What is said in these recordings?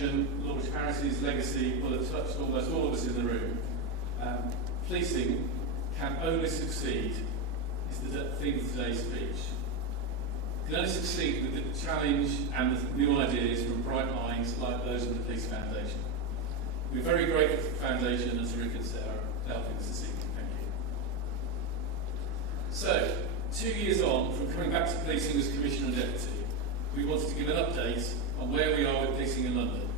foundation, Lord Harris's legacy will have touched almost all of us in the room. Policing can only succeed, is the theme of today's speech. Can only succeed with the challenge and the new ideas from bright minds like those of the Police Foundation. We're very grateful to the Foundation and to Rick and Sarah for helping us this evening. Thank you. So, 2 years on from coming back to policing as Commissioner and Deputy, we wanted to give an update on where we are with policing in London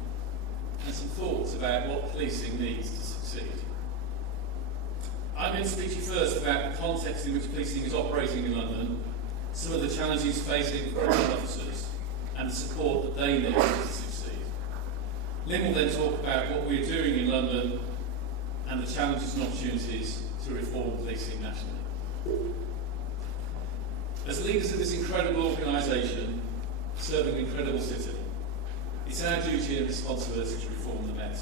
and some thoughts about what policing needs to succeed. I'm going to speak to you first about the context in which policing is operating in London, some of the challenges facing criminal officers and the support that they need to succeed. Lynn will then talk about what we're doing in London and the challenges and opportunities to reform policing nationally. As leaders of this incredible organisation, serving an incredible city, it's our duty and responsibility to reform the Met.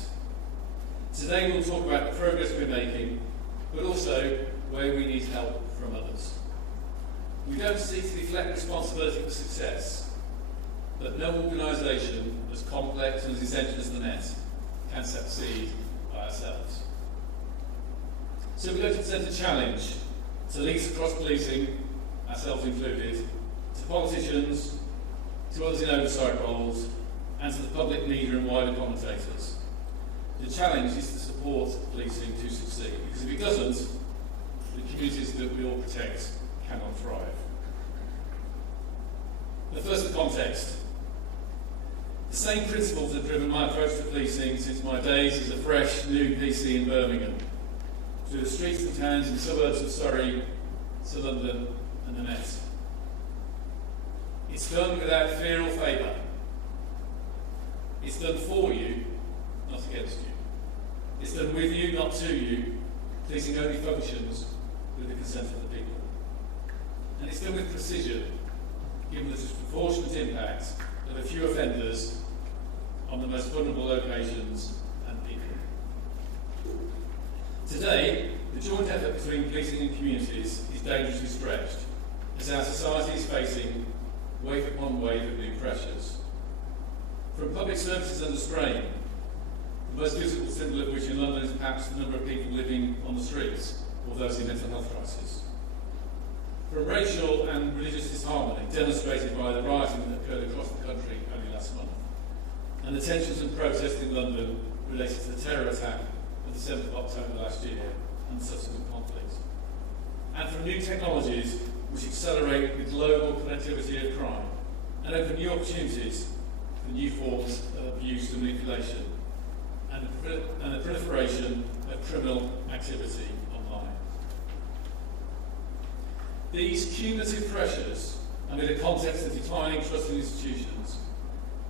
Today we'll talk about the progress we're making, but also where we need help from others. We don't seek to deflect responsibility for success, but no organisation as complex and as essential as the Met can succeed by ourselves. So we're going to present a challenge to leaders across policing, ourselves included, to politicians, to others in oversight roles, and to the public media and wider commentators. The challenge is to support policing to succeed, because if it doesn't, the communities that we all protect cannot thrive. But first, the context. The same principles have driven my approach to policing since my days as a fresh, new PC in Birmingham, through the streets and towns and suburbs of Surrey, to London and the Met. It's done without fear or favour. It's done for you, not against you. It's done with you, not to you. Policing only functions with the consent of the people. And it's done with precision, given the disproportionate impact of a few offenders on the most vulnerable locations and people. Today, the joint effort between policing and communities is dangerously stretched, as our society is facing wave upon wave of new pressures. From public services under strain, the most visible symbol of which in London is perhaps the number of people living on the streets or those in mental health crisis. From racial and religious disharmony demonstrated by the rioting that occurred across the country only last month, and the tensions and protests in London related to the terror attack of the 7th of October last year and subsequent conflicts. And from new technologies which accelerate the global connectivity of crime and open new opportunities for new forms of abuse and manipulation and the proliferation of criminal activity online. These cumulative pressures, amid a context of declining trust in institutions,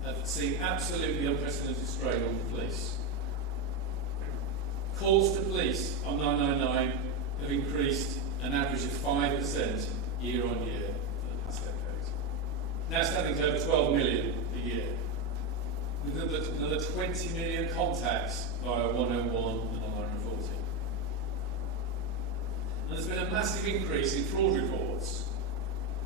have seen absolutely unprecedented strain on the police. Calls to police on 999 have increased an average of 5% year on year for the past decade, now standing to over 12 million a year, with another 20 million contacts via 101 and 140. And there's been a massive increase in fraud reports,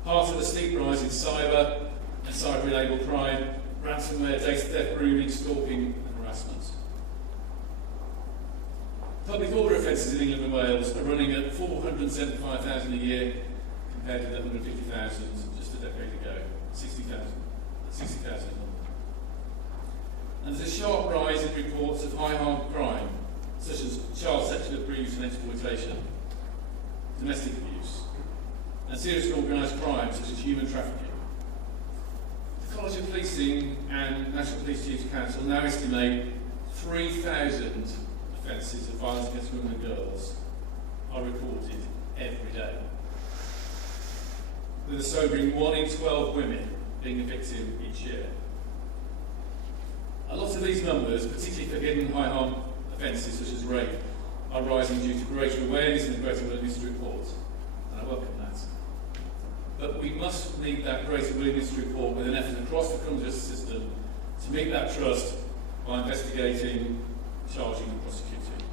part of the steep rise in cyber and cyber-enabled crime, ransomware, data theft, grooming, stalking and harassment. Public order offences in England and Wales are running at 475,000 a year compared to the 150,000 just a decade ago, 60,000 in London. And there's a sharp rise in reports of high-harm crime, such as child sexual abuse and exploitation, domestic abuse, and serious organised crime such as human trafficking. The College of Policing and National Police Chiefs Council now estimate 3,000 offences of violence against women and girls are reported every day, with a sobering 1 in 12 women being a victim each year. A lot of these numbers, particularly for hidden high-harm offences such as rape, are rising due to greater awareness and greater willingness to report, and I welcome that. But we must meet that greater willingness to report with an effort across the criminal justice system to meet that trust by investigating, charging and prosecuting.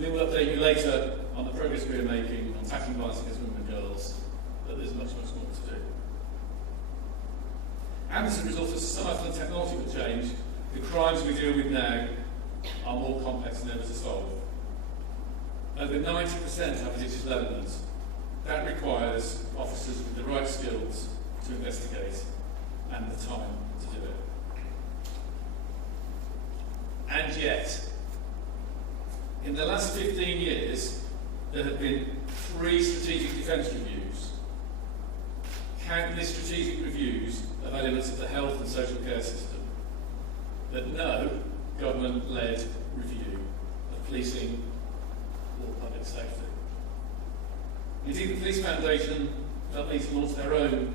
We will update you later on the progress we are making on tackling violence against women and girls, but there's much, much more to do. And as a result of societal and technological change, the crimes we deal with now are more complex than ever to solve. Over 90% have a digital element. That requires officers with the right skills to investigate and the time to do it. And yet, in the last 15 years, there have been 3 strategic defence reviews, countless strategic reviews of elements of the health and social care system, but no government-led review of policing or public safety. Indeed, the Police Foundation felt need to launch their own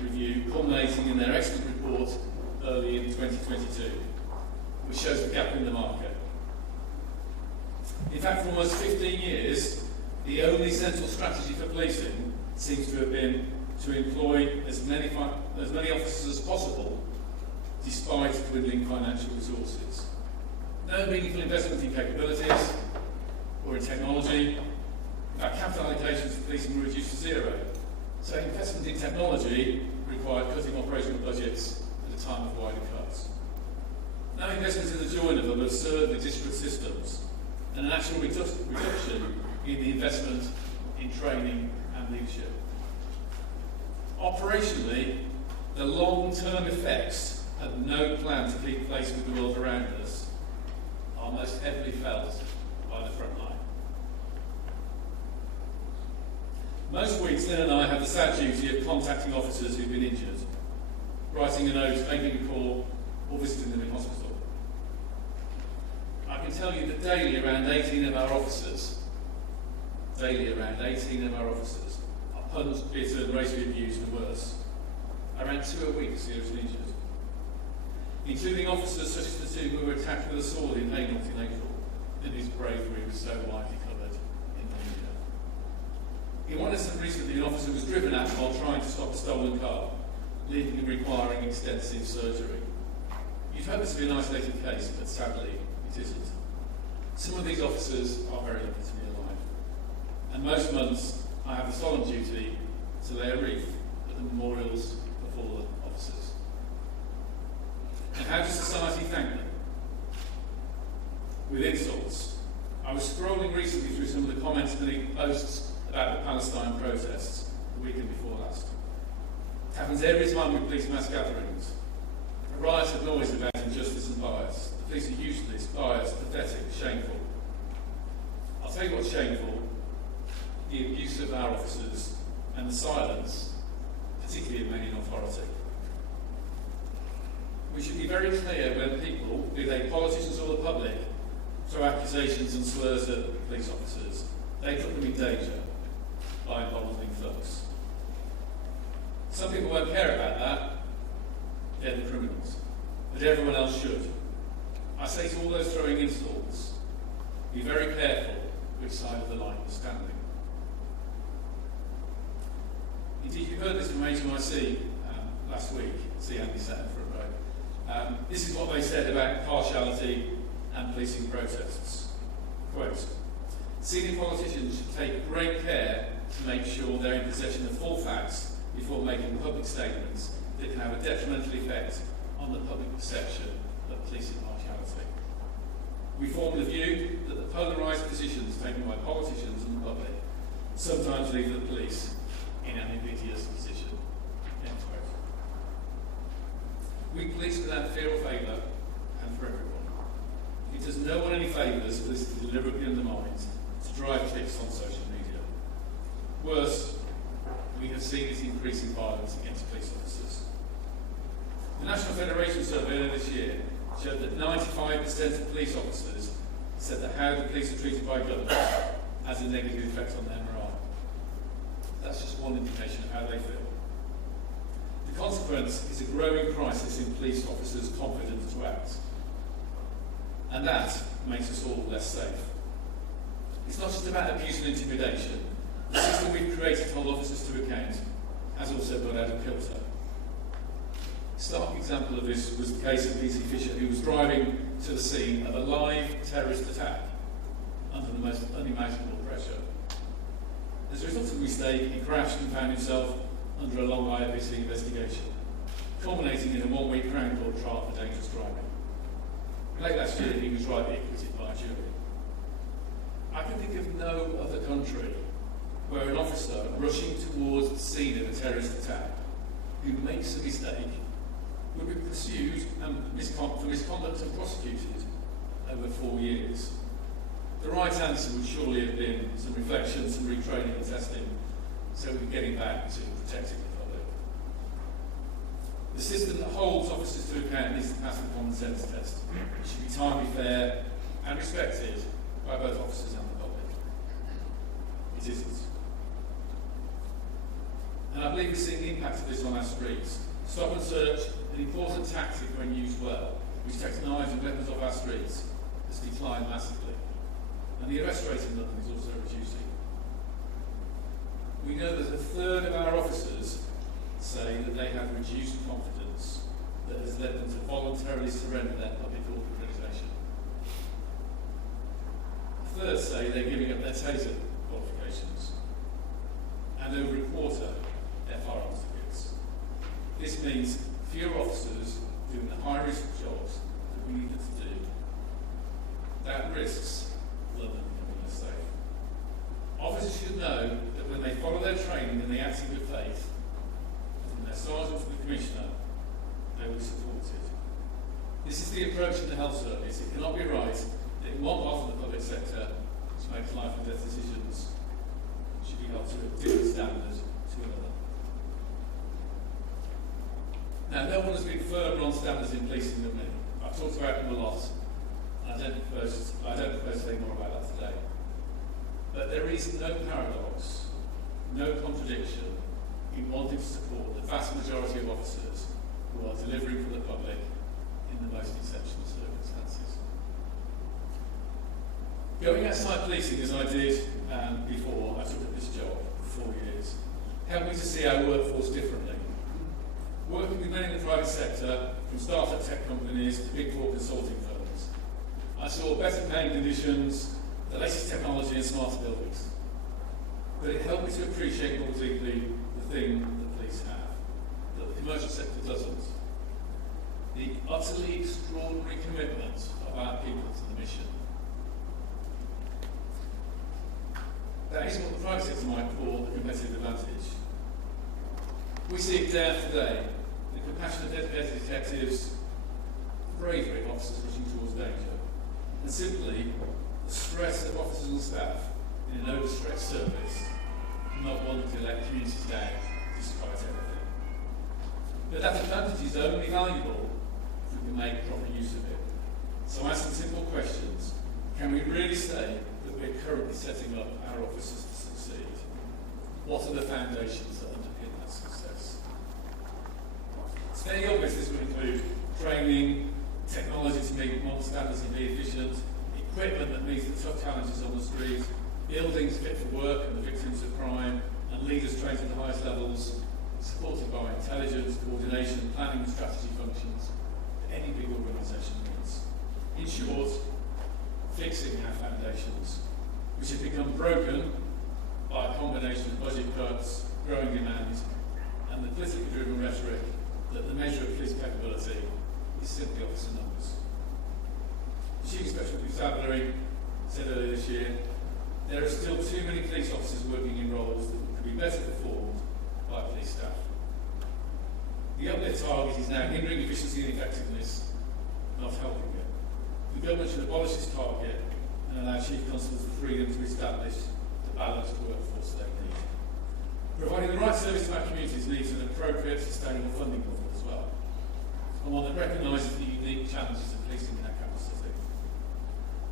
review, culminating in their excellent report early in 2022, which shows the gap in the market. In fact, for almost 15 years, the only central strategy for policing seems to have been to employ as many officers as possible, despite dwindling financial resources. No meaningful investment in capabilities or in technology. In fact, capital allocations for policing were reduced to 0. So investment in technology required cutting operational budgets at a time of wider cuts. No investment in the join of them absurdly disparate systems, and an actual reduction in the investment in training and leadership. Operationally, the long-term effects of no plan to keep pace with the world around us are most heavily felt by the front line. Most weeks, Lynn and I have the sad duty of contacting officers who've been injured, writing a note, making a call, or visiting them in hospital. I can tell you that daily around 18 of our officers are punched, bitten, racially abused and worse. Around 2 a week seriously injured, including officers such as the 2 who were attacked with a sword in Hainault in April, and whose bravery was so widely covered in the media. In one incident recently, an officer was driven at while trying to stop a stolen car, leaving him requiring extensive surgery. You'd hope this would be an isolated case, but sadly it isn't. Some of these officers are very lucky to be alive, and most months I have the solemn duty to lay a wreath at the memorials of fallen officers. And how does society thank them? With insults. I was scrolling recently through some of the comments beneath posts about the Palestine protests the weekend before last. It happens every time we police mass gatherings. A riot of noise about injustice and bias. The police are useless, biased, pathetic, shameful. I'll tell you what's shameful: the abuse of our officers and the silence, particularly of men in authority. We should be very clear when people, be they politicians or the public, throw accusations and slurs at police officers. They put them in danger by emboldening thugs. Some people won't care about that. They're the criminals. But everyone else should. I say to all those throwing insults, be very careful which side of the line you're standing. Indeed, you heard this from HMIC last week. See Andy sat in front row. This is what they said about partiality and policing protests. Quote, senior politicians should take great care to make sure they're in possession of full facts before making public statements that can have a detrimental effect on the public perception of police impartiality. We form the view that the polarised positions taken by politicians and the public sometimes leave the police in an invidious position. End quote. We police without fear or favour and for everyone. It does no one any favours for this to deliberately undermine, to drive clicks on social media. Worse, we have seen this increasing violence against police officers. The National Federation survey earlier this year showed that 95% of police officers said that how the police are treated by government has a negative effect on their morale. That's just one indication of how they feel. The consequence is a growing crisis in police officers' confidence to act. And that makes us all less safe. It's not just about abuse and intimidation. The system we've created to hold officers to account has also gone out of kilter. A stark example of this was the case of P.C. Fisher, who was driving to the scene of a live terrorist attack under the most unimaginable pressure. As a result of the mistake, he crashed and found himself under a long IOPC investigation, culminating in a one-week Crown Court trial for dangerous driving. late last year, he was rightly acquitted by a jury. I can think of no other country where an officer rushing towards the scene of a terrorist attack who makes a mistake would be pursued for misconduct and prosecuted over 4 years. The right answer would surely have been some reflection, some retraining and testing, so we're getting back to protecting the public. The system that holds officers to account needs to pass the common sense test. It should be timely, fair and respected by both officers and the public. It isn't. And I believe we're seeing the impact of this on our streets. Stop and search, an important tactic when used well, which takes knives and weapons off our streets, has declined massively. And the arrest rate in London is also reducing. We know that a third of our officers say that they have reduced confidence that has led them to voluntarily surrender their public order accreditation. A third say they're giving up their taser qualifications. And over a quarter, their firearms tickets. This means fewer officers doing the high-risk jobs that we need them to do. That risks London becoming less safe. Officers should know that when they follow their training and they act in good faith, from their sergeant to the commissioner, they will be supported. This is the approach in the health service. It cannot be right that in one part of the public sector, which makes life and death decisions, should be held to a different standard to another. Now, no one has been firmer on standards in policing than me. I've talked about them a lot, and I don't propose to say more about that today. But there is no paradox, no contradiction in wanting to support the vast majority of officers who are delivering for the public in the most exceptional circumstances. Going outside policing, as I did before I took up this job for 4 years, helped me to see our workforce differently. Working with many in the private sector, from start-up tech companies to big four consulting firms, I saw better paying conditions, the latest technology and smarter buildings. But it helped me to appreciate more deeply the thing that police have, that the commercial sector doesn't. The utterly extraordinary commitment of our people to the mission. That is what the private sector might call a competitive advantage. We see it day after day, the compassionate, dedicated detectives, bravery of officers rushing towards danger, and simply the stress of officers and staff in an overstretched service, not wanting to let communities down despite everything. But that advantage is only valuable if we can make proper use of it. So ask some simple questions. Can we really say that we're currently setting up our officers to succeed? What are the foundations that underpin that success? It's very obvious this would include training, technology to meet modern standards and be efficient, equipment that meets the tough challenges on the street, buildings fit for work and the victims of crime, and leaders trained at the highest levels, supported by intelligence, coordination, planning and strategy functions that any big organisation needs. In short, fixing our foundations, which have become broken by a combination of budget cuts, growing demand, and the politically driven rhetoric that the measure of police capability is simply officer numbers. The Chief Inspector Constabulary said earlier this year, there are still too many police officers working in roles that could be better performed by police staff. The uplift target is now hindering efficiency and effectiveness, not helping it. The government should abolish this target and allow Chief Constables the freedom to establish the balanced workforce they need. Providing the right service to our communities needs an appropriate, sustainable funding model as well, and one that recognises the unique challenges of policing in our capital city.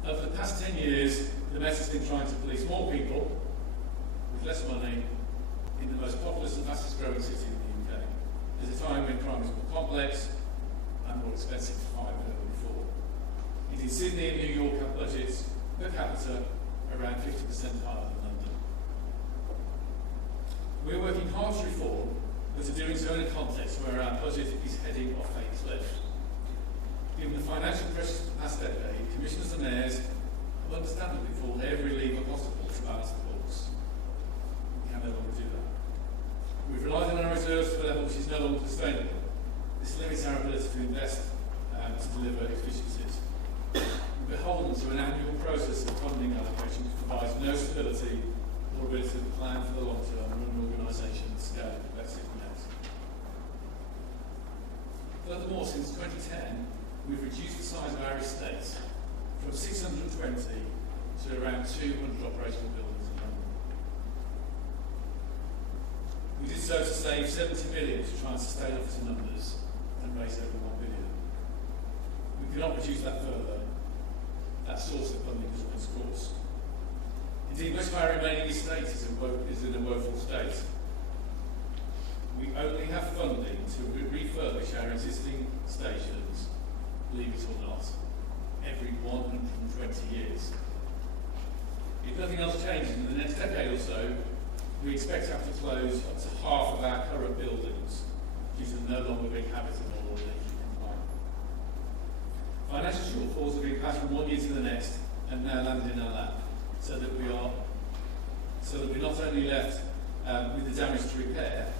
Now, for the past 10 years, the Met has been trying to police more people with less money in the most populous and fastest growing city in the UK. At a time when crime is more complex and more expensive to fight than ever before. In Sydney and New York have budgets per capita around 50% higher than London. We're working hard to reform, but are doing so in a context where our budget is heading off a cliff. Given the financial pressures of the past decade, commissioners and mayors have understandably pulled every lever possible to balance the books. We can no longer do that. We've relied on our reserves to a level which is no longer sustainable. This limits our ability to invest to deliver efficiencies. result to an annual process of funding allocation which provides no stability or ability to plan for the long term or an organisation at scale and complexity met. Furthermore, since 2010, we've reduced the size of our estate from 620 to around 200 operational buildings in London. We did so to save 70 million to try and sustain officer numbers and raise over 1 billion. We cannot reduce that further. That source of funding has run its course. Indeed, most of our remaining estate is in a woeful state. We only have funding to refurbish our existing stations, believe it or not, every 120 years. If nothing else changes in the next decade or so, we expect to have to close up to half of our current buildings due to them no longer being habitable or leaky compliant. Financial shortfalls are being passed from one year to the next and now landed in our lap, so that we're not only left with the damage to repair,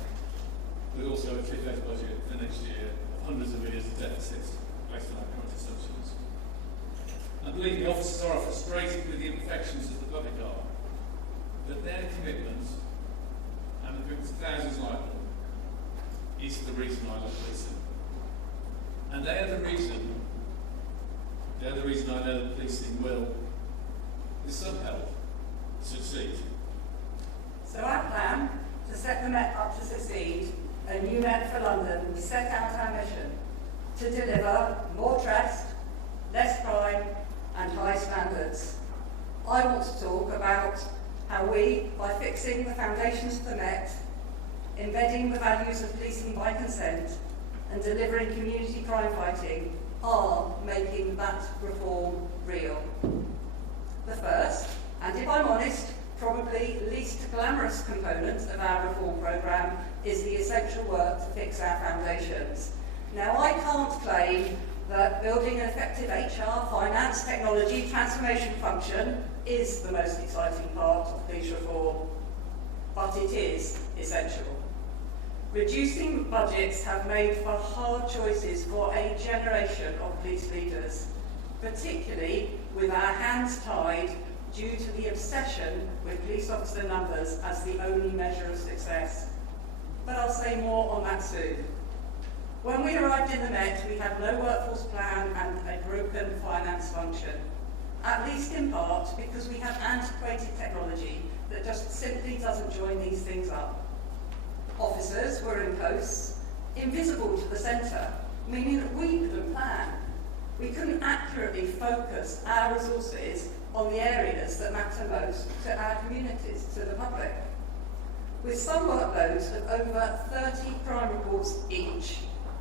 but also a cliff-edge budget for next year of hundreds of millions of deficits based on our current assumptions. I believe the officers are frustrated with the imperfections as the public are, but their commitment, and the commitment of thousands like them, is the reason I love policing. And they are the reason I know that policing will, with some help, succeed. So our plan to set the Met up to succeed, a new Met for London, we set out our mission to deliver more trust, less crime and high standards. I want to talk about how we, by fixing the foundations of the Met, embedding the values of policing by consent and delivering community crime fighting, are making that reform real. The first, and if I'm honest, probably least glamorous component of our reform programme is the essential work to fix our foundations. Now, I can't claim that building an effective HR, finance, technology, transformation function is the most exciting part of police reform, but it is essential. Reducing budgets have made for hard choices for a generation of police leaders, particularly with our hands tied due to the obsession with police officer numbers as the only measure of success. But I'll say more on that soon. When we arrived in the Met, we had no workforce plan and a broken finance function, at least in part because we have antiquated technology that just simply doesn't join these things up. Officers were in posts, invisible to the centre, meaning that we couldn't plan. We couldn't accurately focus our resources on the areas that matter most to our communities, to the public. With some workloads of over 30 crime reports each,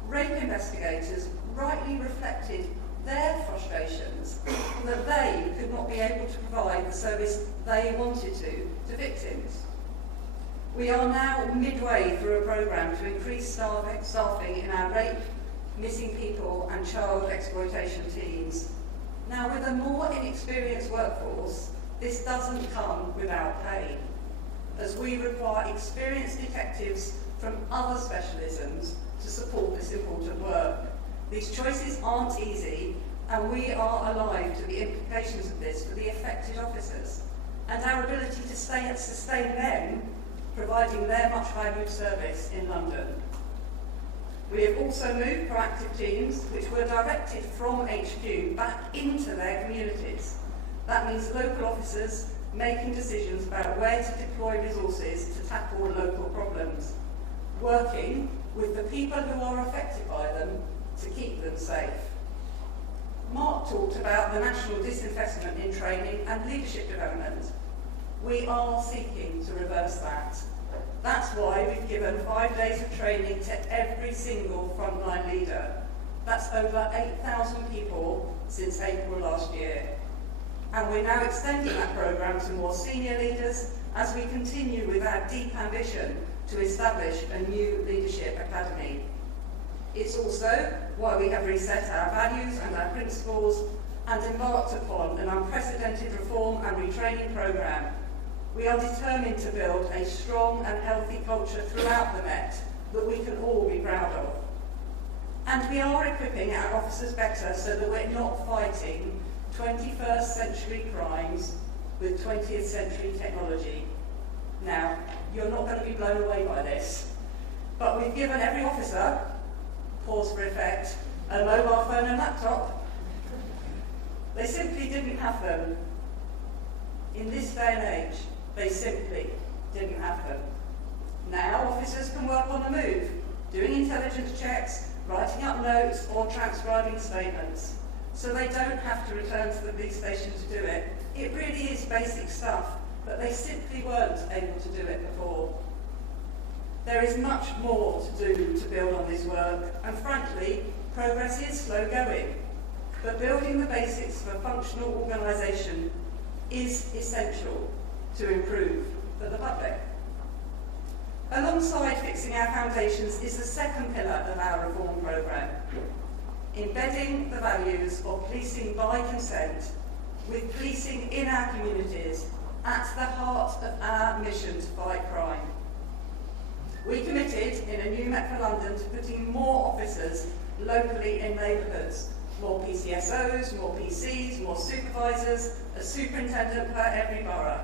rape investigators rightly reflected their frustrations that they could not be able to provide the service they wanted to victims. We are now midway through a programme to increase staffing in our rape, missing people and child exploitation teams. Now, with a more inexperienced workforce, this doesn't come without pain, as we require experienced detectives from other specialisms to support this important work. These choices aren't easy, and we are alive to the implications of this for the affected officers and our ability to sustain them, providing their much valued service in London. We have also moved proactive teams which were directed from HQ back into their communities. That means local officers making decisions about where to deploy resources to tackle local problems, working with the people who are affected by them to keep them safe. Mark talked about the national disinvestment in training and leadership development. We are seeking to reverse that. That's why we've given 5 days of training to every single frontline leader. That's over 8,000 people since April last year. And we're now extending that programme to more senior leaders as we continue with our deep ambition to establish a new leadership academy. It's also why we have reset our values and our principles and embarked upon an unprecedented reform and retraining programme. We are determined to build a strong and healthy culture throughout the Met that we can all be proud of. And we are equipping our officers better so that we're not fighting 21st century crimes with 20th century technology. Now, you're not going to be blown away by this, but we've given every officer, pause for effect, a mobile phone and laptop. They simply didn't have them. In this day and age, they simply didn't have them. Now officers can work on the move, doing intelligence checks, writing up notes or transcribing statements, so they don't have to return to the police station to do it. It really is basic stuff, but they simply weren't able to do it before. There is much more to do to build on this work, and frankly, progress is slow going. But building the basics for functional organisation is essential to improve for the public. Alongside fixing our foundations is the second pillar of our reform programme, embedding the values of policing by consent, with policing in our communities at the heart of our mission to fight crime. We committed in a new Met for London to putting more officers locally in neighbourhoods, more PCSOs, more PCs, more supervisors, a superintendent per every borough.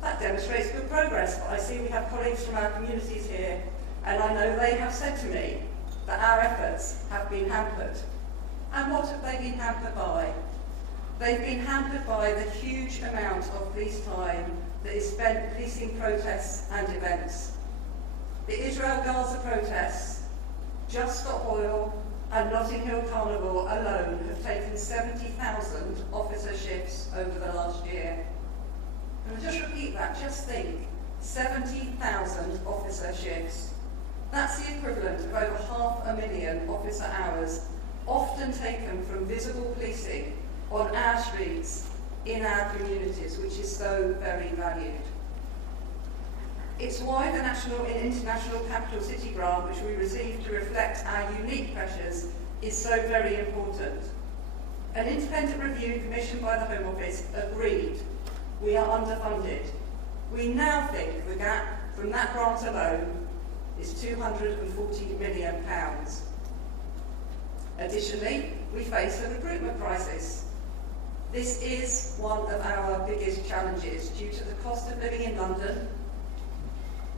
That demonstrates good progress, but I see we have colleagues from our communities here, and I know they have said to me that our efforts have been hampered. And what have they been hampered by? They've been hampered by the huge amount of police time that is spent policing protests and events. The Israel-Gaza protests, Just Stop Oil and Notting Hill Carnival alone have taken 70,000 officer shifts over the last year. And I'll just repeat that, just think, 70,000 officer shifts. That's the equivalent of over 500,000 officer hours, often taken from visible policing on our streets, in our communities, which is so very valued. It's why the National and International Capital City Grant, which we received to reflect our unique pressures, is so very important. An independent review commissioned by the Home Office agreed we are underfunded. We now think the gap from that grant alone is £240 million. Additionally, we face a recruitment crisis. This is one of our biggest challenges due to the cost of living in London,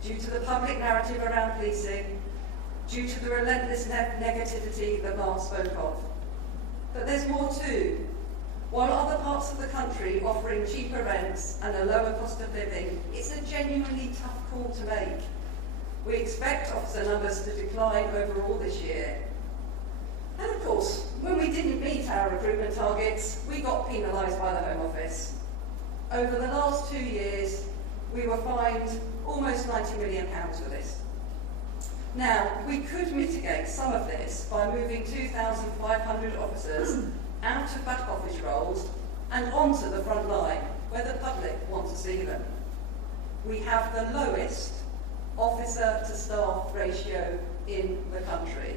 due to the public narrative around policing, due to the relentless negativity that Mark spoke of. But there's more too. While other parts of the country offering cheaper rents and a lower cost of living, it's a genuinely tough call to make. We expect officer numbers to decline overall this year. And of course, when we didn't meet our recruitment targets, we got penalised by the Home Office. Over the last 2 years, we were fined almost £90 million for this. Now, we could mitigate some of this by moving 2,500 officers out of back office roles and onto the front line, where the public want to see them. We have the lowest officer to staff ratio in the country.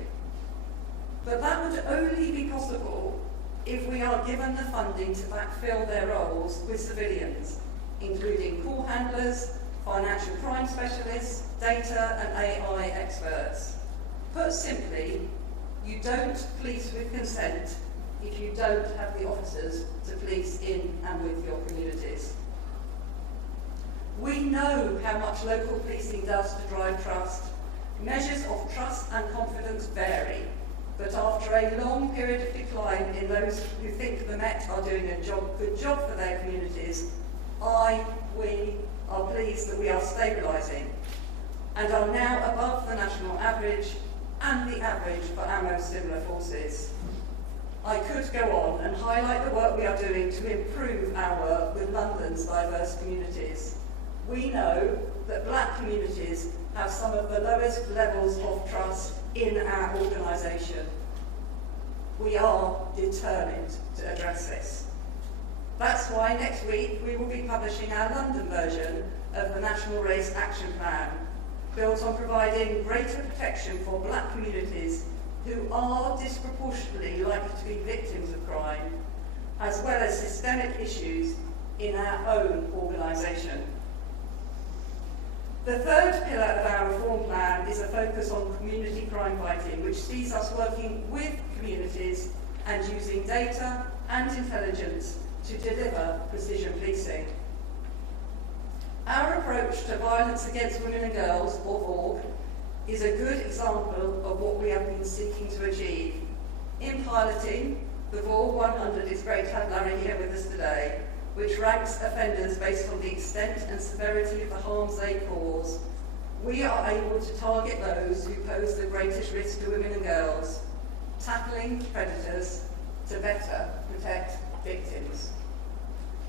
But that would only be possible if we are given the funding to backfill their roles with civilians, including call handlers, financial crime specialists, data and AI experts. Put simply, you don't police with consent if you don't have the officers to police in and with your communities. We know how much local policing does to drive trust. Measures of trust and confidence vary, but after a long period of decline in those who think the Met are doing a good job for their communities, we are pleased that we are stabilising and are now above the national average and the average for our most similar forces. I could go on and highlight the work we are doing to improve our work with London's diverse communities. We know that black communities have some of the lowest levels of trust in our organisation. We are determined to address this. That's why next week we will be publishing our London version of the National Race Action Plan, built on providing greater protection for black communities who are disproportionately likely to be victims of crime, as well as systemic issues in our own organisation. The third pillar of our reform plan is a focus on community crime fighting, which sees us working with communities and using data and intelligence to deliver precision policing. Our approach to violence against women and girls, or VAWG, is a good example of what we have been seeking to achieve. In piloting, the VAWG 100 is great to have Larry here with us today, which ranks offenders based on the extent and severity of the harms they cause. We are able to target those who pose the greatest risk to women and girls, tackling predators to better protect victims.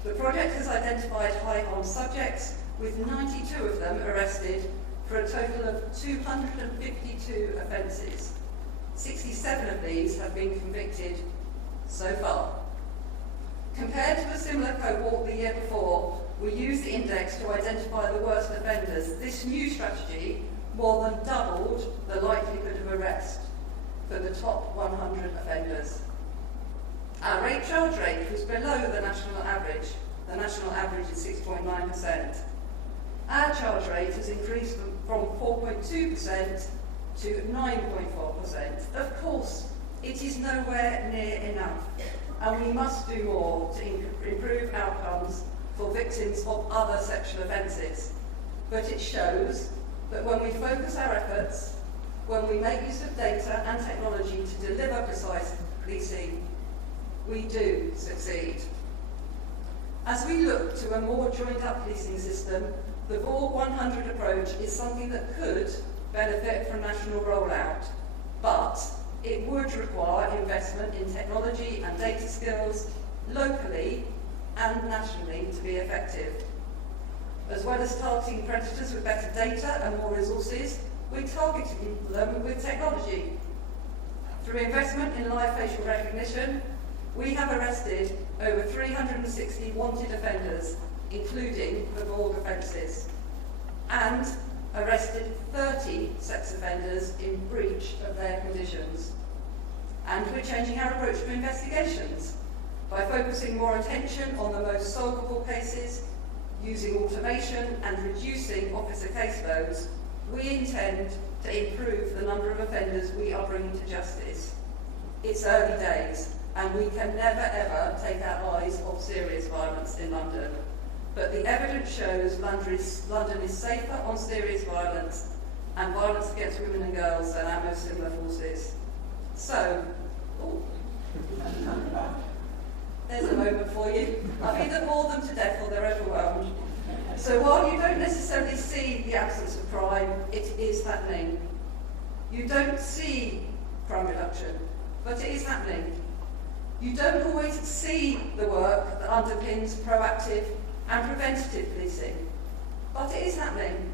The project has identified high harm subjects, with 92 of them arrested for a total of 252 offences. 67 of these have been convicted so far. Compared to a similar cohort the year before, we used the index to identify the worst offenders. This new strategy more than doubled the likelihood of arrest for the top 100 offenders. Our rape charge rate was below the national average. The national average is 6.9%. Our charge rate has increased from 4.2% to 9.4%. Of course, it is nowhere near enough, and we must do more to improve outcomes for victims of other sexual offences. But it shows that when we focus our efforts, when we make use of data and technology to deliver precise policing, we do succeed. As we look to a more joined-up policing system, the VAWG 100 approach is something that could benefit from national rollout, but it would require investment in technology and data skills locally and nationally to be effective. As well as targeting predators with better data and more resources, we're targeting them with technology. Through investment in live facial recognition, we have arrested over 360 wanted offenders, including the VAWG offences, and arrested 30 sex offenders in breach of their conditions. And we're changing our approach to investigations by focusing more attention on the most solvable cases, using automation and reducing officer caseloads. We intend to improve the number of offenders we are bringing to justice. It's early days, and we can never ever take our eyes off serious violence in London. But the evidence shows London is safer on serious violence and violence against women and girls than our most similar forces. So, there's a moment for you. I've either bored them to death or they're overwhelmed. So while you don't necessarily see the absence of crime, it is happening. You don't see crime reduction, but it is happening. You don't always see the work that underpins proactive and preventative policing, but it is happening,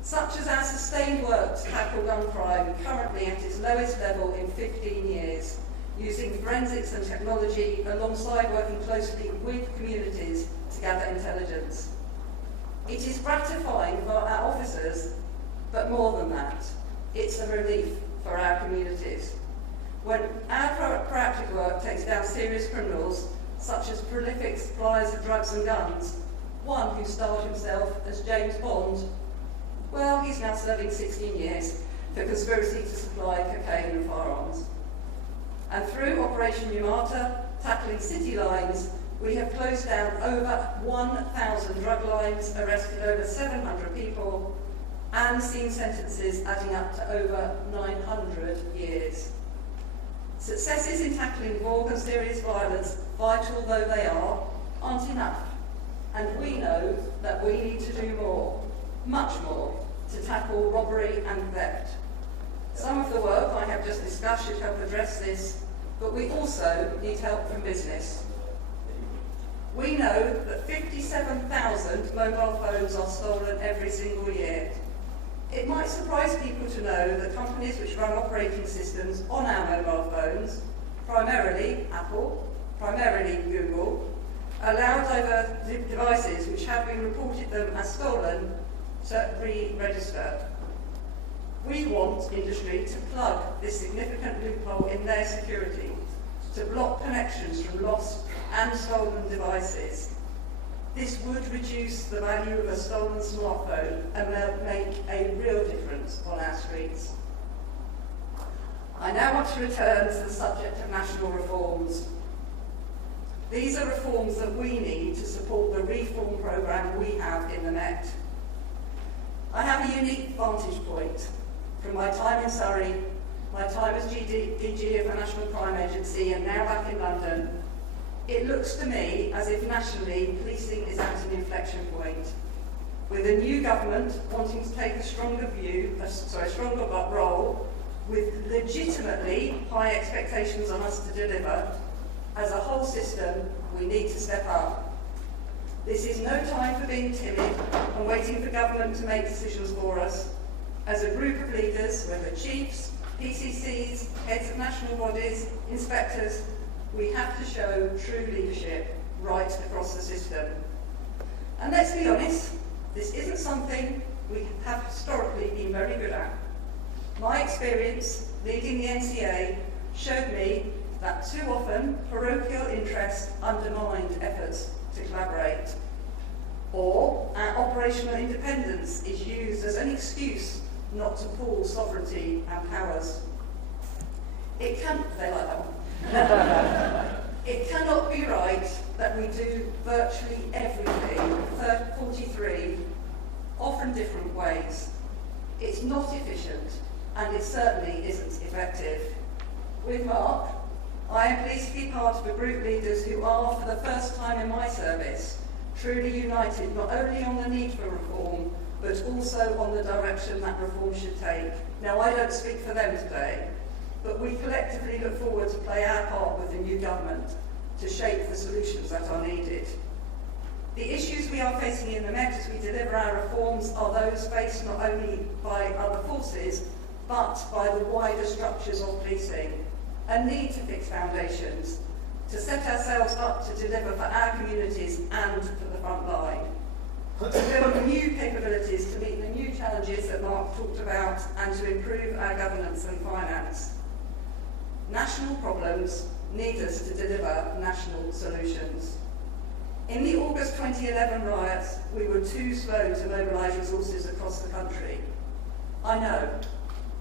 such as our sustained work to tackle gun crime, currently at its lowest level in 15 years, using forensics and technology alongside working closely with communities to gather intelligence. It is gratifying for our officers, but more than that, it's a relief for our communities. When our proactive work takes down serious criminals, such as prolific suppliers of drugs and guns, one who styled himself as James Bond, well, he's now serving 16 years for conspiracy to supply cocaine and firearms. And through Operation Numata, tackling city lines, we have closed down over 1,000 drug lines, arrested over 700 people, and seen sentences adding up to over 900 years. Successes in tackling VAWG and serious violence, vital though they are, aren't enough. And we know that we need to do more, much more, to tackle robbery and theft. Some of the work I have just discussed should help address this, but we also need help from business. We know that 57,000 mobile phones are stolen every single year. It might surprise people to know that companies which run operating systems on our mobile phones, primarily Apple, primarily Google, allow devices which have been reported them as stolen to re-register. We want industry to plug this significant loophole in their security, to block connections from lost and stolen devices. This would reduce the value of a stolen smartphone and make a real difference on our streets. I now want to return to the subject of national reforms. These are reforms that we need to support the reform programme we have in the Met. I have a unique vantage point from my time in Surrey, my time as DG of the National Crime Agency, and now back in London. It looks to me as if nationally policing is at an inflection point, with a new government wanting to take a stronger role, with legitimately high expectations on us to deliver. As a whole system, we need to step up. This is no time for being timid and waiting for government to make decisions for us. As a group of leaders, whether chiefs, PCCs, heads of national bodies, inspectors, we have to show true leadership right across the system. And let's be honest, this isn't something we have historically been very good at. My experience leading the NCA showed me that too often parochial interest undermined efforts to collaborate, or our operational independence is used as an excuse not to pool sovereignty and powers. They like that one. It cannot be right that we do virtually everything, 43, often different ways. It's not efficient, and it certainly isn't effective. With Mark, I am pleased to be part of a group of leaders who are, for the first time in my service, truly united not only on the need for reform, but also on the direction that reform should take. Now, I don't speak for them today, but we collectively look forward to play our part with the new government to shape the solutions that are needed. The issues we are facing in the Met as we deliver our reforms are those faced not only by other forces, but by the wider structures of policing. A need to fix foundations, to set ourselves up to deliver for our communities and for the front line, to build new capabilities to meet the new challenges that Mark talked about, and to improve our governance and finance. National problems need us to deliver national solutions. In the August 2011 riots, we were too slow to mobilise resources across the country. I know,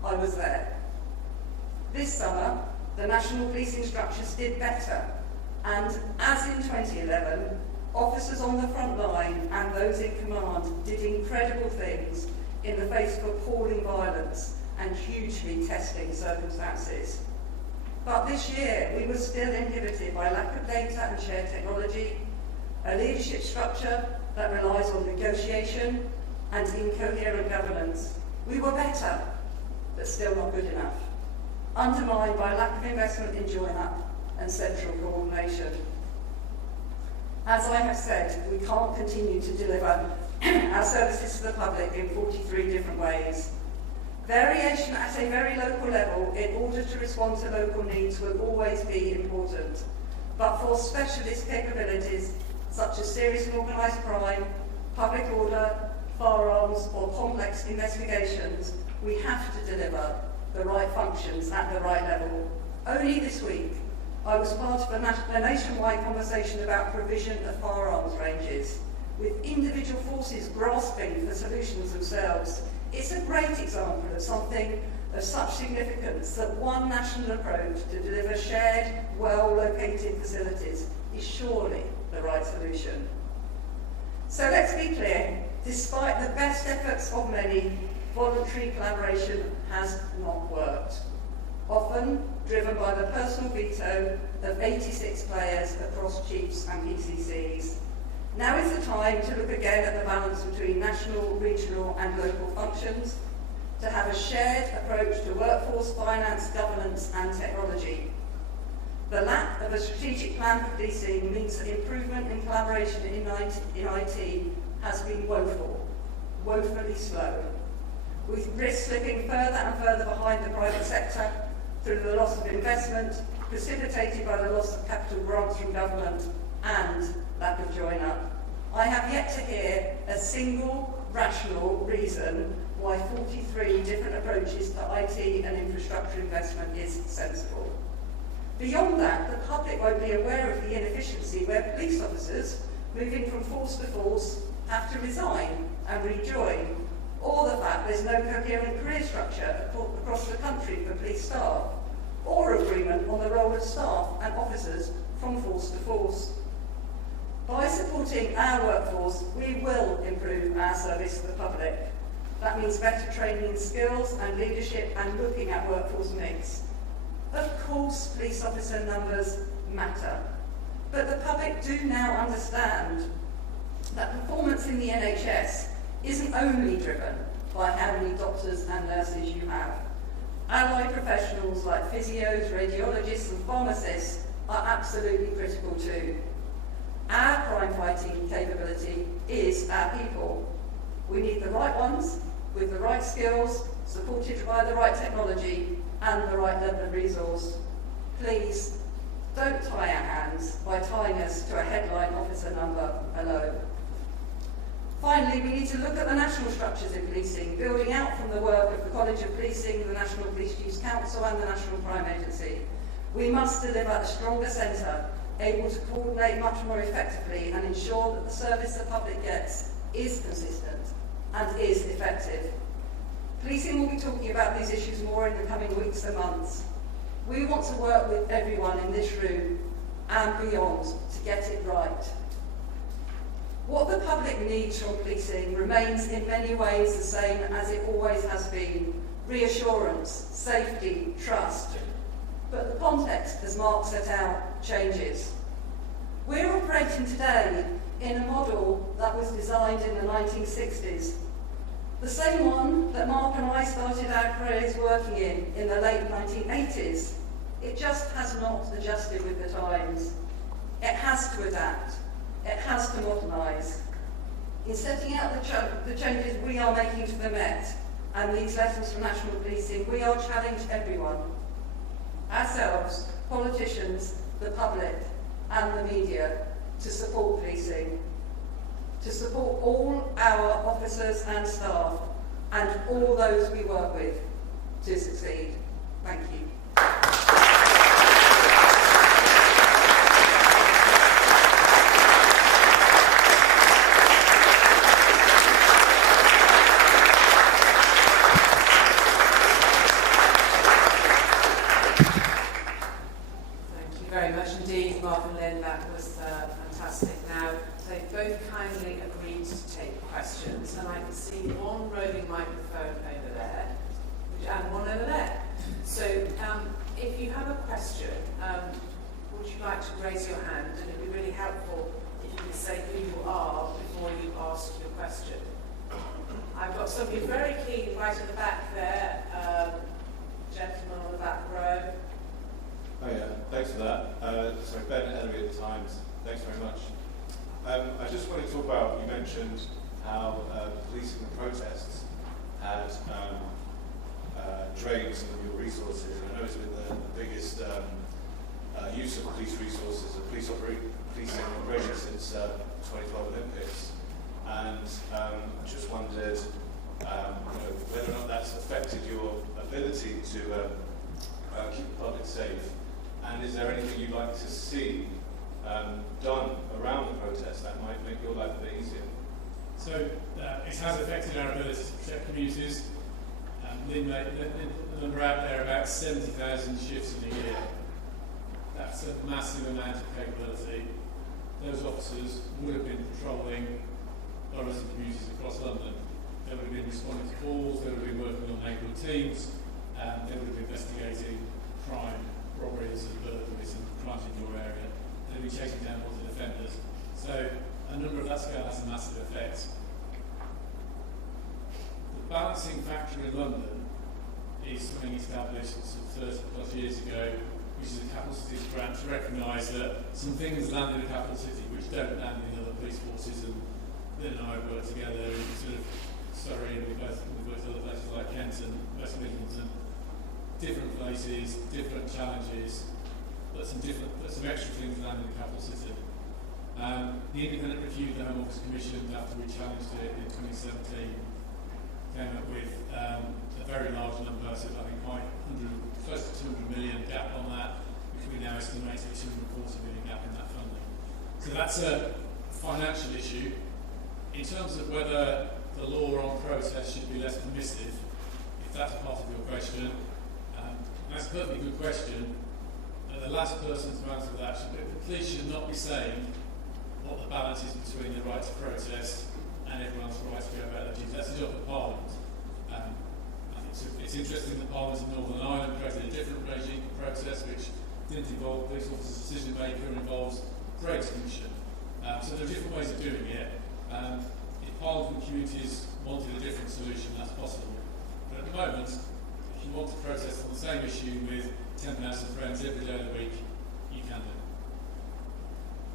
I was there. This summer, the national policing structures did better, and as in 2011, officers on the front line and those in command did incredible things in the face of appalling violence and hugely testing circumstances. But this year, we were still inhibited by lack of data and shared technology, a leadership structure that relies on negotiation and incoherent governance. We were better, but still not good enough, undermined by lack of investment in join-up and central coordination. As I have said, we can't continue to deliver our services to the public in 43 different ways. Variation at a very local level in order to respond to local needs will always be important, but for specialist capabilities such as serious and organised crime, public order, firearms or complex investigations, we have to deliver the right functions at the right level. Only this week, I was part of a nationwide conversation about provision of firearms ranges, with individual forces grasping for solutions themselves. It's a great example of something of such significance that one national approach to deliver shared, well-located facilities is surely the right solution. So let's be clear, despite the best efforts of many, voluntary collaboration has not worked, often driven by the personal veto of 86 players across chiefs and PCCs. Now is the time to look again at the balance between national, regional and local functions, to have a shared approach to workforce, finance, governance and technology. The lack of a strategic plan for policing means that improvement in collaboration in IT has been woefully slow, with risks slipping further and further behind the private sector through the loss of investment, precipitated by the loss of capital grants from government and lack of join-up. I have yet to hear a single rational reason why 43 different approaches to IT and infrastructure investment is sensible. Beyond that, the public won't be aware of the inefficiency where police officers, moving from force to force, have to resign and rejoin, or the fact there's no coherent career structure across the country for police staff, or agreement on the role of staff and officers from force to force. By supporting our workforce, we will improve our service to the public. That means better training in skills and leadership and looking at workforce mix. Of course, police officer numbers matter, but the public do now understand that performance in the NHS isn't only driven by how many doctors and nurses you have. Allied professionals like physios, radiologists and pharmacists are absolutely critical too. Our crime fighting capability is our people. We need the right ones, with the right skills, supported by the right technology and the right level of resource. Please, don't tie our hands by tying us to a headline officer number alone. Finally, we need to look at the national structures in policing, building out from the work of the College of Policing, the National Police Chiefs Council and the National Crime Agency. We must deliver a stronger centre, able to coordinate much more effectively and ensure that the service the public gets is consistent and is effective. Policing will be talking about these issues more in the coming weeks and months. We want to work with everyone in this room and beyond to get it right. What the public needs from policing remains in many ways the same as it always has been: reassurance, safety, trust. But the context, as Mark set out, changes. We're operating today in a model that was designed in the 1960s. The same one that Mark and I started our careers working in the late 1980s. It just has not adjusted with the times. It has to adapt. It has to modernise. In setting out the changes we are making to the Met and these lessons from national policing, we are challenging everyone. Ourselves, politicians, the public and the media, to support policing, to support all our officers and staff and all those we work with to succeed. Thank you. Very much indeed, Mark and Lynn, that was fantastic. Now, they both kindly agreed to take questions, and I can see one roving microphone over there and one over there. So, if you have a question, would you like to raise your hand? And it would be really helpful if you could say who you are before you ask your question. I've got somebody very keen right at the back there, gentleman on the back row. Oh yeah, thanks for that. So Ben Ellery at the Times, thanks very much. I just wanted to talk about, you mentioned how policing the protests had drained some of your resources, and I know it's been the biggest use of police resources, of policing operations since 2012 Olympics. And I just wondered whether or not that's affected your ability to keep the public safe. And is there anything you'd like to see done around the protest that might make your life a bit easier? So it has affected our ability to protect communities. Lynn put the number out there, about 70,000 shifts in a year. That's a massive amount of capability. Those officers would have been patrolling boroughs and communities across London. They would have been responding to calls, they would have been working on neighbourhood teams, and they would have been investigating crime, robberies and burglaries and crimes in your area. They'll be chasing down wanted offenders. So a number of that scale has a massive effect. The balancing factor in London is something established 30 plus years ago, which is a capital cities grant to recognise that some things land in a capital city which don't land in other police forces, and Lynn and I work together in sort of Surrey, and we've worked other places like Kent and West Midlands, and different places, different challenges, but some extra things land in the capital city. The independent review the Home Office commissioned after we challenged it in 2017 came up with a very large number, so I think close to 200 million gap on that, which we now estimate to be 240 million gap in that funding. So that's a financial issue. In terms of whether the law on protest should be less permissive, if that's part of your question, That's a perfectly good question. And the last person to answer that should be, the police should not be saying what the balance is between the right to protest and everyone's right to go about their duties. That's the job of Parliament. I think it's interesting that Parliament in Northern Ireland created a different regime for protest, which didn't involve police officers' decision maker and involves trade commission. So there are different ways of doing it. If Parliament and communities wanted a different solution, that's possible. But at the moment, if you want to protest on the same issue with 10,000 friends every day of the week, you can do.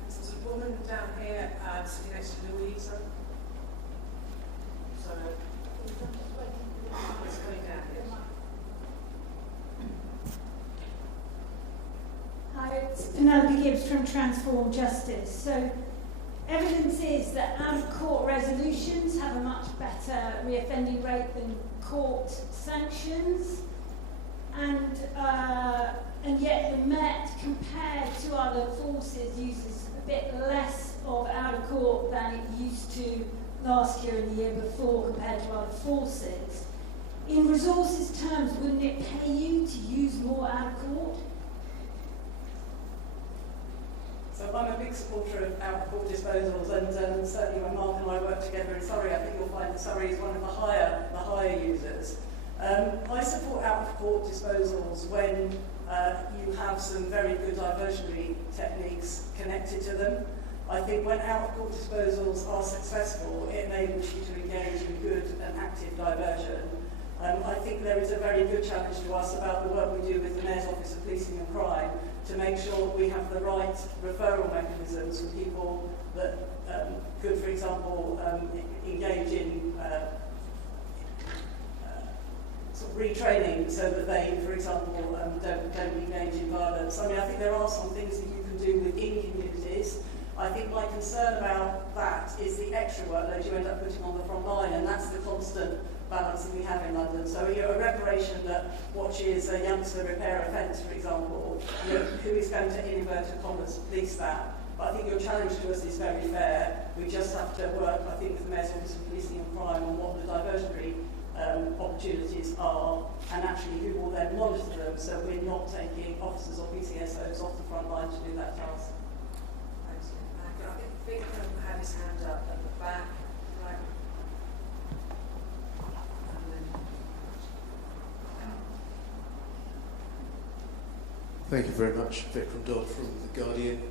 So there's a woman down here sitting next to Louisa. So it's coming down here. Hi, it's Penelope Gibbs from Transform Justice. So, evidence is that out-of-court resolutions have a much better reoffending rate than court sanctions, and yet the Met, compared to other forces, uses a bit less of out-of-court than it used to last year and the year before compared to other forces. In resources terms, wouldn't it pay you to use more out-of-court? So I'm a big supporter of out-of-court disposals, and certainly when Mark and I work together in Surrey, I think you'll find that Surrey is one of the higher users. I support out-of-court disposals when you have some very good diversionary techniques connected to them. I think when out-of-court disposals are successful, it enables you to engage in good and active diversion. I think there is a very good challenge to us about the work we do with the Mayor's Office of Policing and Crime to make sure we have the right referral mechanisms for people that could, for example, engage in sort of retraining so that they, for example, don't engage in violence. I mean, I think there are some things that you can do within communities. I think my concern about that is the extra workload you end up putting on the front line, and that's the constant balance that we have in London. So a reparation that watches a youngster repair a fence, for example, who is going to, in inverted commas, police that? But I think your challenge to us is very fair. We just have to work, I think, with the Mayor's Office of Policing and Crime on what the diversionary opportunities are, and actually who will then monitor them, so we're not taking officers or PCSOs off the front line to do that task. Thanks. I think Vikram had his hand up at the back. Right. Thank you very much, Vikram Dodd from The Guardian.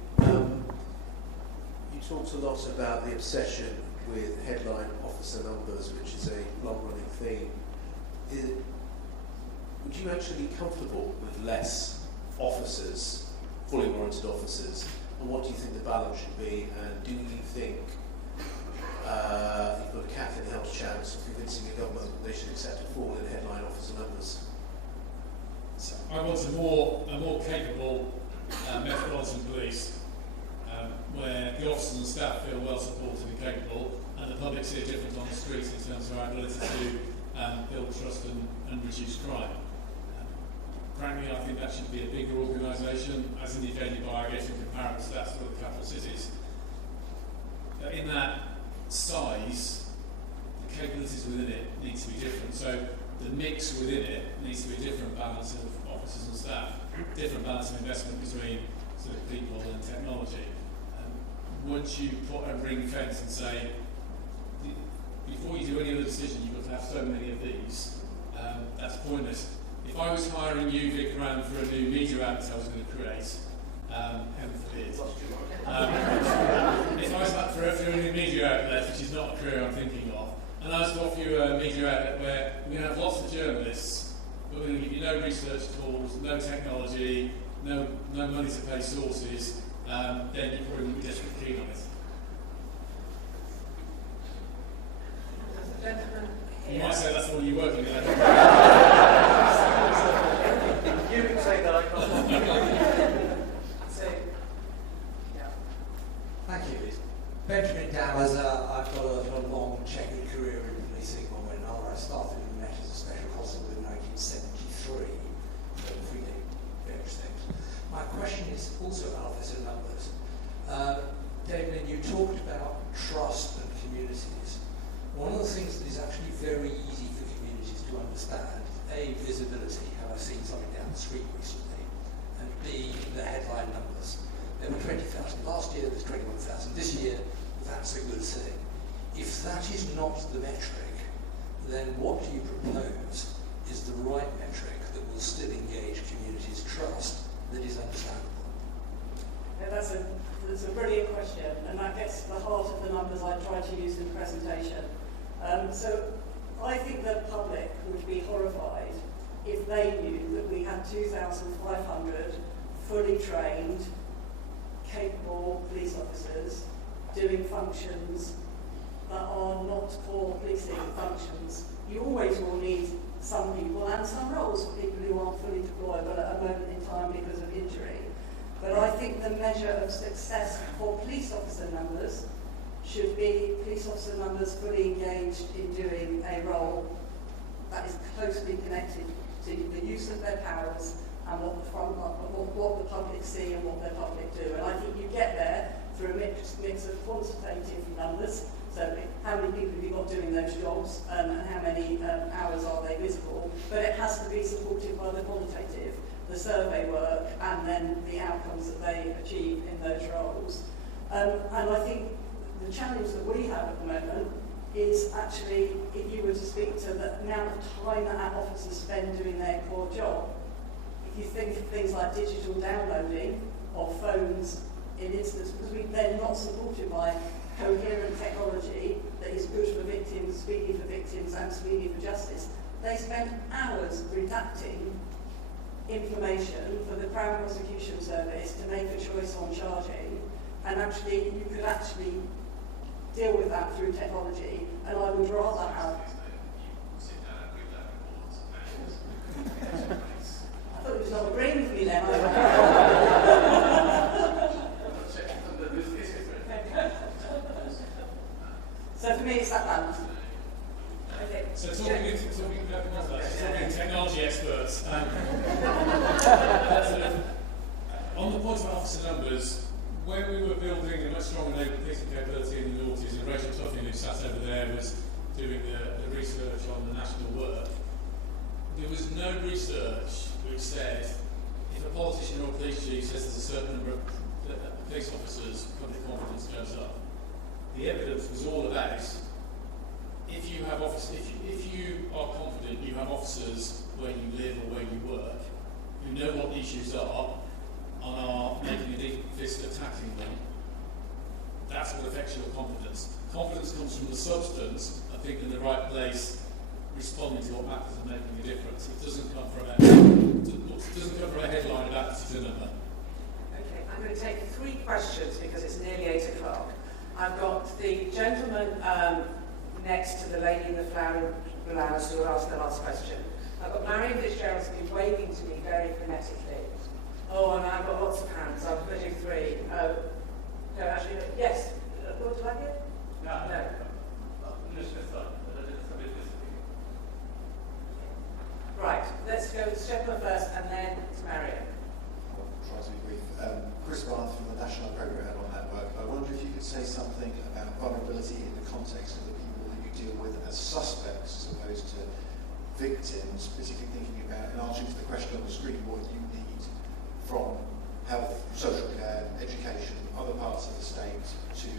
You talked a lot about the obsession with headline officer numbers, which is a long-running theme. Would you actually be comfortable with less officers, fully warranted officers, and what do you think the balance should be, and do you think you've got a cat in the house chance of convincing the government that they should accept a fall in headline officer numbers? So I want a more capable Metropolitan Police, where the officers and staff feel well supported and capable, and the public see a difference on the streets in terms of our ability to build trust and reduce crime. Frankly, I think that should be a bigger organisation, as indicated by our getting comparable stats with the capital cities. In that size, the capabilities within it need to be different. So the mix within it needs to be a different balance of officers and staff, different balance of investment between sort of people and technology. Once you put a ring fence and say, before you do any other decision, you've got to have so many of these, that's pointless. If I was hiring you, Vikram, for a new media outlet I was going to create, heaven forbid. If I was up for a new media outlet, which is not a career I'm thinking of, and I was to offer you a media outlet where we're going to have lots of journalists, but we're going to give you no research tools, no technology, no money to pay sources, then you probably wouldn't be desperately keen on it. You might say that's the one you're working at. You can say that, I can't. So, yeah. Thank you. Benjamin Dowers, I've got a long checkered career in policing one way or another. I started in the Met as a special constable in 1973, so freely various things. My question is also about officer numbers. Damien, you talked about trust and communities. One of the things that is actually very easy for communities to understand, A, visibility. Have I seen something down the street last year there's 21,000, this year that's a good thing. If that is not the metric, then what you propose is the right metric that will still engage communities' trust that is understandable. Yeah, that's a brilliant question, and that gets to the heart of the numbers I tried to use in the presentation. So I think the public would be horrified if they knew that we had 2,500 fully trained, capable police officers doing functions that are not core policing functions. You always will need some people and some roles for people who aren't fully deployable at a moment in time because of injury. But I think the measure of success for police officer numbers should be police officer numbers fully engaged in doing a role that is closely connected to the use of their powers and what the public see and what the public do. And I think you get there through a mix of quantitative numbers, so how many people have you got doing those jobs and how many hours are they visible, but it has to be supported by the qualitative, the survey work and then the outcomes that they achieve in those roles. And I think the challenge that we have at the moment is actually, if you were to speak to the amount of time that our officers spend doing their core job, if you think of things like digital downloading of phones in instance, because they're not supported by coherent technology that is good for victims, speedy for victims and speedy for justice, they spend hours redacting information for the Crown Prosecution Service to make a choice on charging, and actually you could actually deal with that through technology, and I would rather have... I thought it was not agreeing with me then. So for me it's that balance. Okay. So talking technology experts, on the point of officer numbers, when we were building a much stronger naval policing capability in the noughties, and Rachel Tuffin, who sat over there, was doing the research on the national work, there was no research which said if a politician or a police chief says there's a certain number of police officers, public confidence goes up. The evidence was all about if you are confident you have officers where you live or where you work who know what the issues are and are making a deep fist at tackling them, that's what affects your confidence. Confidence comes from the substance, I think, in the right place, responding to what matters and making a difference. It doesn't come from a headline about a number. Okay, I'm going to take 3 questions because it's nearly 8 o'clock. I've got the gentleman next to the lady in the flower blouse who will ask the last question. I've got Marion Fitzgerald who's been waving to me very phonetically. Oh, and I've got lots of hands. I'm putting 3. No, actually, yes. Would you like it? No. Right, let's go to Shepard first and then to Marion. I'll try to be brief. Chris Barnes from the National Programme on Network. I wonder if you could say something about vulnerability in the context of the people that you deal with as suspects as opposed to victims, particularly thinking about, in answering to the question on the screen, what you need from health, social care, education, other parts of the state to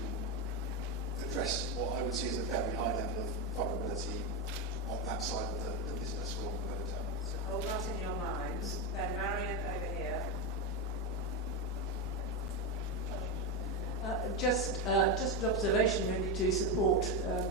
address what I would see as a very high level of vulnerability on that side of the business, for want of a better term. So hold that in your minds. Then Marion over here. Just an observation really to support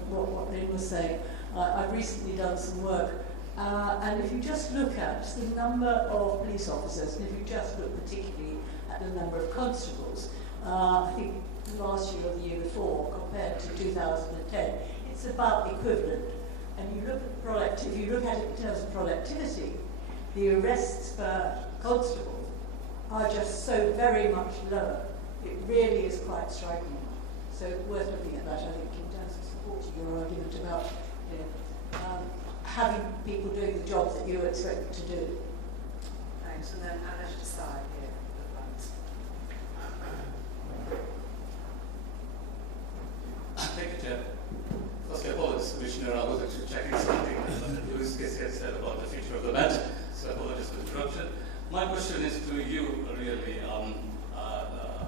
what Lynn was saying. I've recently done some work, and if you just look at the number of police officers, and if you just look particularly at the number of constables, I think last year or the year before, compared to 2010, it's about equivalent. And you look at if you look at it in terms of productivity, the arrests per constable are just so very much lower. It really is quite striking. So worth looking at that, I think, in terms of supporting your argument about having people doing the jobs that you expect them to do. Thanks. And then Anna should side here. Thank you, Chair. First of all, Commissioner, I was actually checking something that Louis Casey said about the future of the Met, so I apologize for the interruption. My question is to you, really,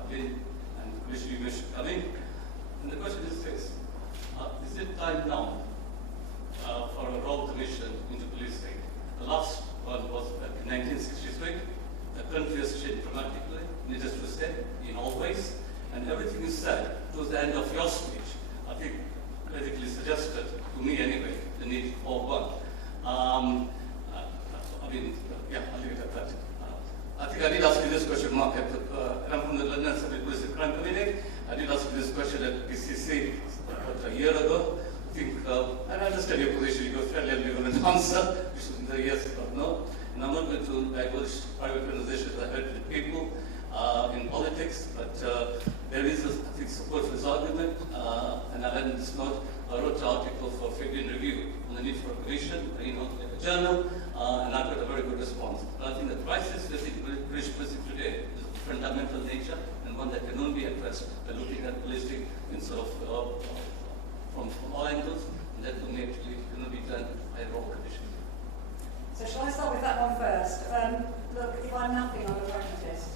Lynn and which you should come in. And the question is this, is it time now for a Royal Commission into policing? The last one was back in 1963. The country has changed dramatically, needless to say, in all ways. And everything you said towards the end of your speech, I think, basically suggested, to me anyway, the need for one. I'll leave it at that. I think I did ask you this question, Mark. I'm from the London City Police and Crime Committee. I did ask you this question at PCC about a year ago. I think, and I understand your position, you go fairly ambivalent answer, which is either yes or no. And I'm not going to divulge private conversations I had with people in politics, but there is, I think, support for this argument. And I read in this note, I wrote an article for Fabian Review on the need for a commission, a journal, and I got a very good response. But I think the crisis facing British policing today is of fundamental nature and one that can only be addressed by looking at policing in sort of from all angles, and that will actually be done by a Royal Commission. So shall I start with that one first? Look, if I'm nothing, I'm a pragmatist.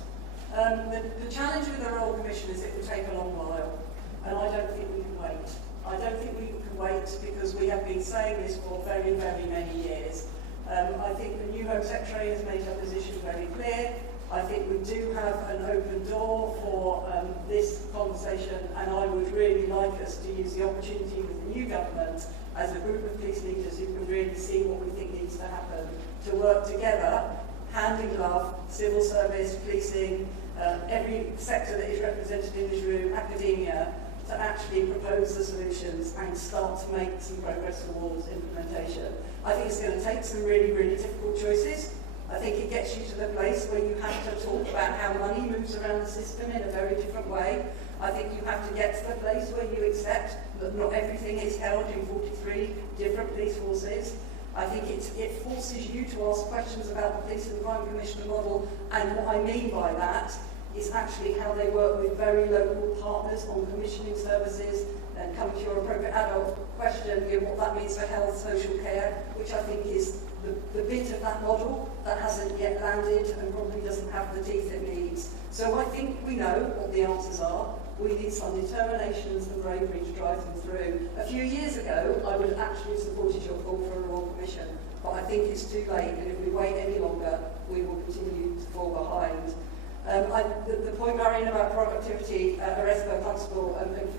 The challenge with the Royal Commission is it will take a long while, and I don't think we can wait. I don't think we can wait because we have been saying this for very, very many years. I think the new Home Secretary has made her position very clear. I think we do have an open door for this conversation, and I would really like us to use the opportunity with the new government as a group of police leaders who can really see what we think needs to happen, to work together, hand in glove, civil service, policing, every sector that is represented in this room, academia, to actually propose the solutions and start to make some progress towards implementation. I think it's going to take some really, really difficult choices. I think it gets you to the place where you have to talk about how money moves around the system in a very different way. I think you have to get to the place where you accept that not everything is held in 43 different police forces. I think it forces you to ask questions about the Police and Crime Commissioner model, and what I mean by that is actually how they work with very local partners on commissioning services, and come to your appropriate adult question, what that means for health, social care, which I think is the bit of that model that hasn't yet landed and probably doesn't have the teeth it needs. So I think we know what the answers are. We need some determination and some bravery to drive them through. A few years ago, I would have actually supported your call for a Royal Commission, but I think it's too late, and if we wait any longer, we will continue to fall behind. The point, Marion, about productivity, arrest per constable,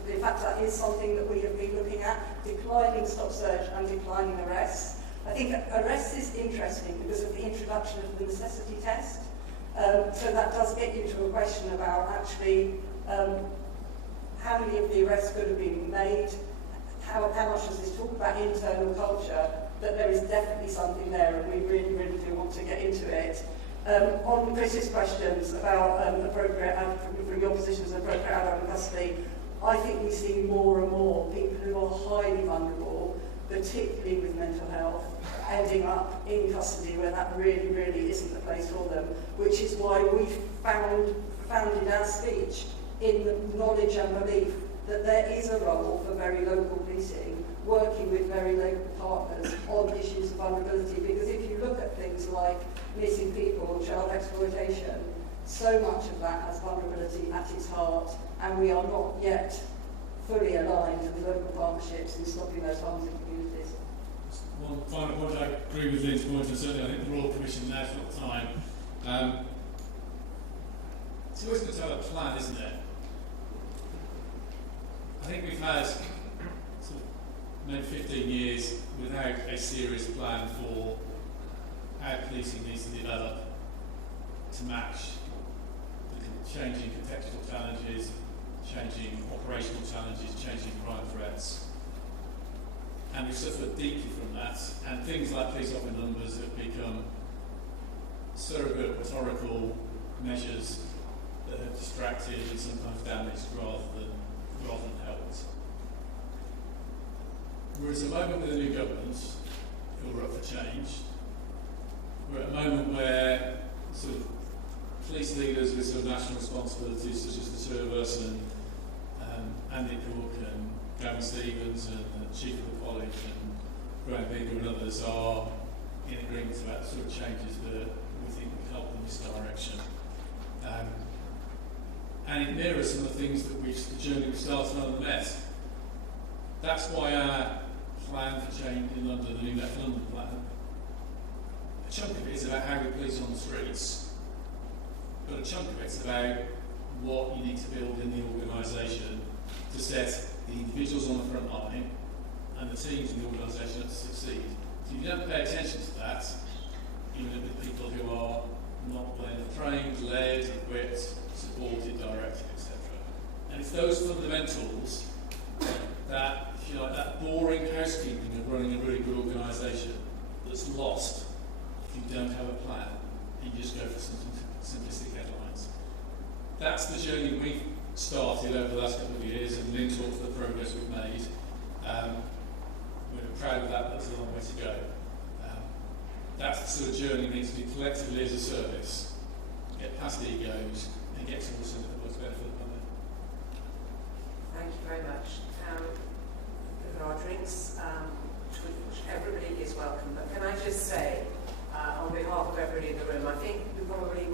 in fact that is something that we have been looking at, declining stop search and declining arrests. I think arrests is interesting because of the introduction of the necessity test. So that does get you to a question about actually how many of the arrests could have been made, how much does this talk about internal culture, but there is definitely something there, and we really, really do want to get into it. On Chris's questions about appropriate, from your position as appropriate adult in custody, I think we see more and more people who are highly vulnerable, particularly with mental health, ending up in custody where that really, really isn't the place for them, which is why we founded our speech in the knowledge and belief that there is a role for very local policing, working with very local partners on issues of vulnerability, because if you look at things like missing people, child exploitation, so much of that has vulnerability at its heart, and we are not yet fully aligned with local partnerships in stopping those harms in communities. One final point, I agree with Lynn's point, and certainly I think the Royal Commission now's not time. It's always good to have a plan, isn't it? I think we've had sort of maybe 15 years without a serious plan for how policing needs to develop to match the changing contextual challenges, changing operational challenges, changing crime threats. And we've suffered deeply from that, and things like police officer numbers have become surrogate rhetorical measures that have distracted and sometimes damaged rather than helped. We're at a moment with a new government who are up for change. We're at a moment where sort of police leaders with sort of national responsibilities, such as the two of us and Andy Cook and Gavin Stevens and the Chief of the College and Graham Bigger and others, are in agreement about the sort of changes that we think would help in this direction. and it mirrors some of the things that the journey we started on the Met. That's why our plan for change in London, the new Met for London plan, a chunk of it is about how we police on the streets, but a chunk of it's about what you need to build in the organisation to set the individuals on the front line and the teams in the organisation up to succeed. So if you don't pay attention to that, even with people who are not well trained, led, equipped, supported, directed, etc. And it's those fundamentals that, if you like, that boring housekeeping of running a really good organisation that's lost if you don't have a plan and you just go for some simplistic headlines. That's the journey we've started over the last couple of years, and Lynn talked to the progress we've made. We're proud of that, but there's a long way to go. That's the sort of journey we need to do collectively as a service. Get past egos and get towards something that works better for the public. Thank you very much. There are drinks, which everybody is welcome. But can I just say, on behalf of everybody in the room, I think we probably